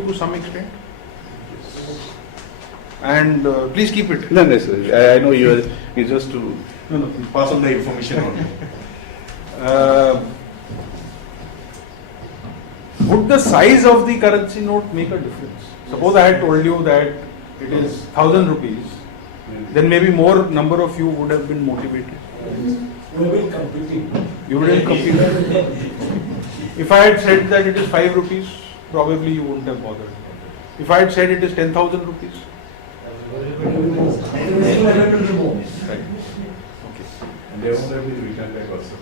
to some extent. And please keep it. No, sir. I know you just to Pass on the information only. Would the size of the currency note make a difference? Suppose I had told you that it is 1,000 rupees, then maybe more number of you would have been motivated. We will competing. You wouldn't compete. If I had said that it is 5 rupees, probably you wouldn't have bothered. If I had said it is 10,000 rupees, Right. okay. and they won't have to return back also.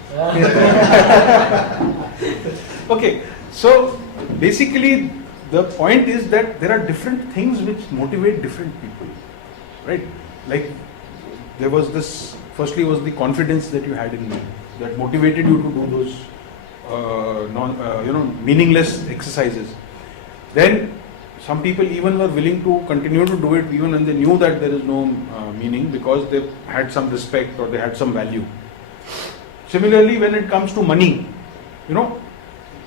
Okay, so basically the point is that there are different things which motivate different people, right? Like there was this, firstly was the confidence that you had in me that motivated you to do those meaningless exercises. Then some people even were willing to continue to do it even when they knew that there is no meaning, because they had some respect or they had some value. Similarly, when it comes to money,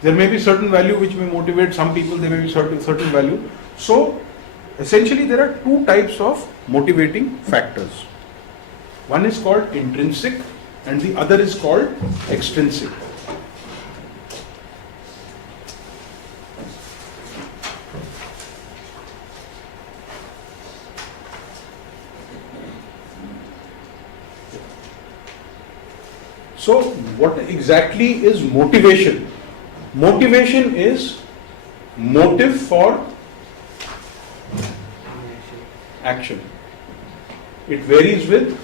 there may be certain value which may motivate some people, there may be certain value. So essentially there are two types of motivating factors. One is called intrinsic and the other is called extrinsic. So what exactly is motivation? Motivation is motive for action. It varies with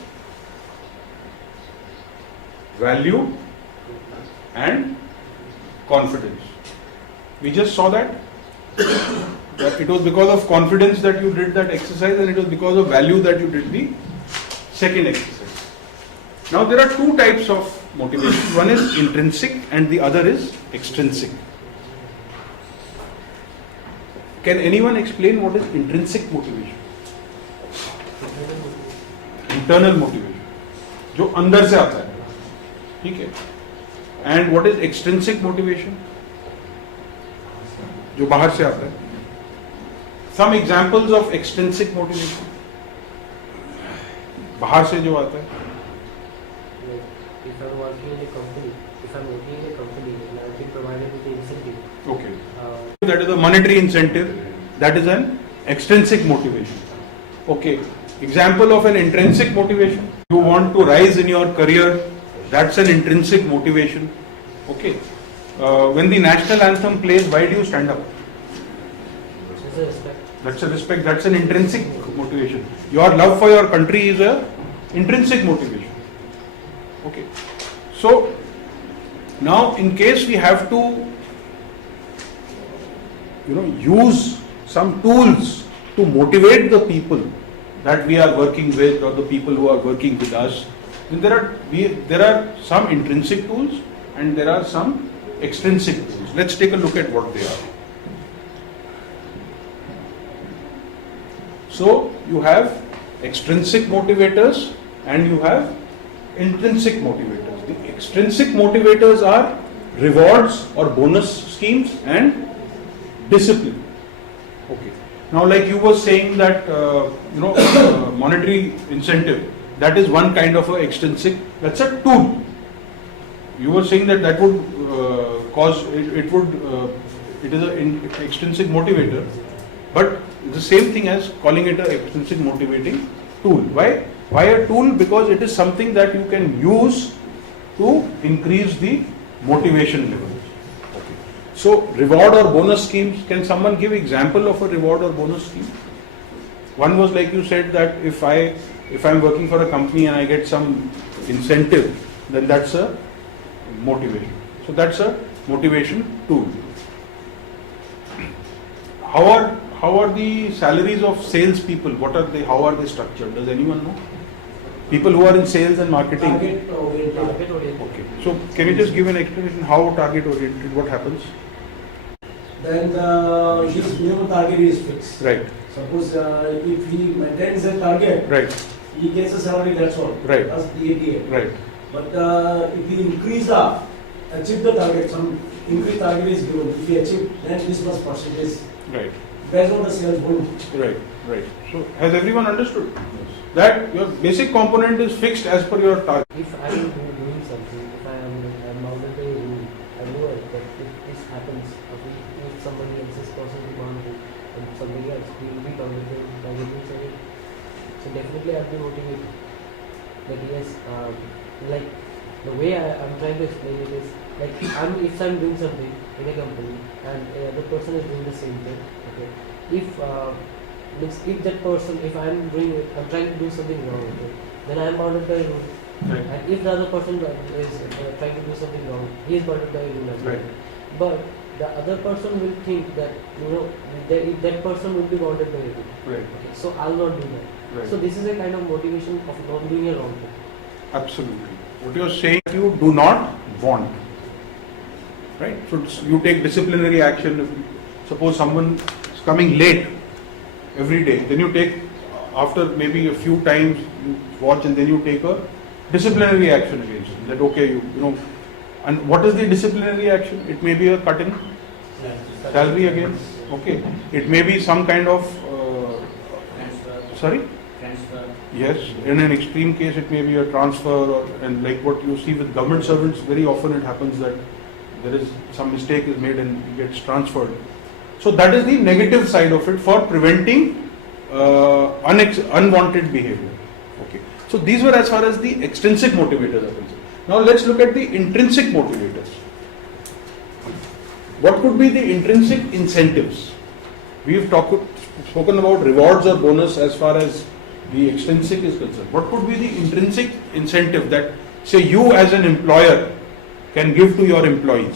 value and confidence. We just saw that it was because of confidence that you did that exercise, and it was because of value that you did the second exercise. Now there are two types of motivation. One is intrinsic and the other is extrinsic. Can anyone explain what is intrinsic motivation? Internal motivation, जो अंदर से आता है, ठीक है? And what is extrinsic motivation? जो बाहर से आता है. Some examples of extrinsic motivation. बाहर से जो आता है. If I'm working in a company, and I've been provided with the incentive. Okay. That is a monetary incentive. That is an extrinsic motivation. Okay. Example of an intrinsic motivation. You want to rise in your career. That's an intrinsic motivation. Okay. When the national anthem plays, why do you stand up? That's a respect. That's a respect. That's an intrinsic motivation. Your love for your country is a intrinsic motivation. Okay. So now in case we have to use some tools to motivate the people that we are working with or the people who are working with us, then there are some intrinsic tools and there are some extrinsic tools. Let's take a look at what they are. So you have extrinsic motivators and you have intrinsic motivators. The extrinsic motivators are rewards or bonus schemes and discipline. Okay. Now, like you were saying that monetary incentive, that is one kind of a extrinsic. That's a tool. You were saying that would cause it is an extrinsic motivator, but the same thing as calling it an extrinsic motivating tool. Why? Why a tool? Because it is something that you can use to increase the motivation level. Okay. So reward or bonus schemes, can someone give example of a reward or bonus scheme? One was like you said that if I'm working for a company and I get some incentive, then that's a motivation. So that's a motivation tool. How are the salaries of sales people? How are they structured? Does anyone know? People who are in sales and marketing. Target oriented. Okay. So can you just give an explanation how target oriented? What happens? Then his minimum target is fixed. Right. Suppose if he maintains a target, Right. he gets a salary. That's all. Right. That's the ATA. Right. But if he achieve the target, some increased target is given. If he achieve, then this much percentage Right. based on the sales volume. Right, right. So has everyone understood that your basic component is fixed as per your target? If I am doing something, if I'm bounded by a rule, I know that if this happens, if somebody else is causing the boundary and somebody else will be bounded by doing something, so definitely I'll be motivated. But yes, like the way I'm trying to explain it is like if I'm doing something in a company and another person is doing the same thing, okay. If that person, if I'm trying to do something wrong, okay, then I'm bounded by a rule. Right. And if the other person is trying to do something wrong, he is bounded by a rule as well. Right. But the other person will think that that person will be bounded by a rule. Right. Okay, so I'll not do that. Right. So this is a kind of motivation of not doing a wrong thing. Absolutely. What you are saying, you do not want. Right? So you take disciplinary action. If suppose someone is coming late every day, then you take, after maybe a few times, you watch and then you take a disciplinary action against him. That okay, you know. And what is the disciplinary action? It may be a cut in salary again. Okay. It may be some kind of sorry. Yes, in an extreme case, it may be a transfer, and like what you see with government servants, very often it happens that there is some mistake is made and it gets transferred. So that is the negative side of it for preventing unwanted behavior. Okay. So these were as far as the extrinsic motivators are concerned. Now let's look at the intrinsic motivators. What could be the intrinsic incentives? We've spoken about rewards or bonus as far as the extrinsic is concerned. What could be the intrinsic incentive that, say, you as an employer can give to your employees?